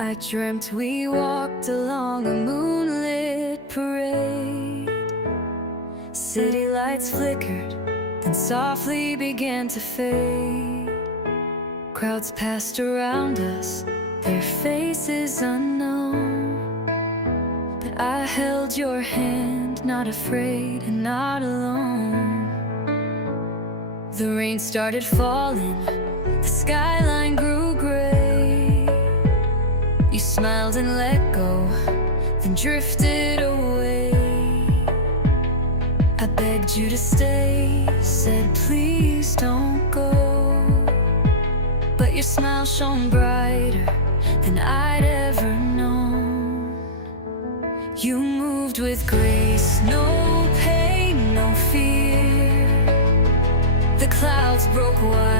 I dreamt we walked along a moonlit parade. City lights flickered, then softly began to fade. Crowds passed around us, their faces unknown. But I held your hand, not afraid and not alone. The rain started falling, the skyline grew gray. You smiled and let go, then drifted away. I begged you to stay, said please don't go. But your smile shone brighter than I'd ever known. You moved with grace, no pain, no fear. The clouds broke wide,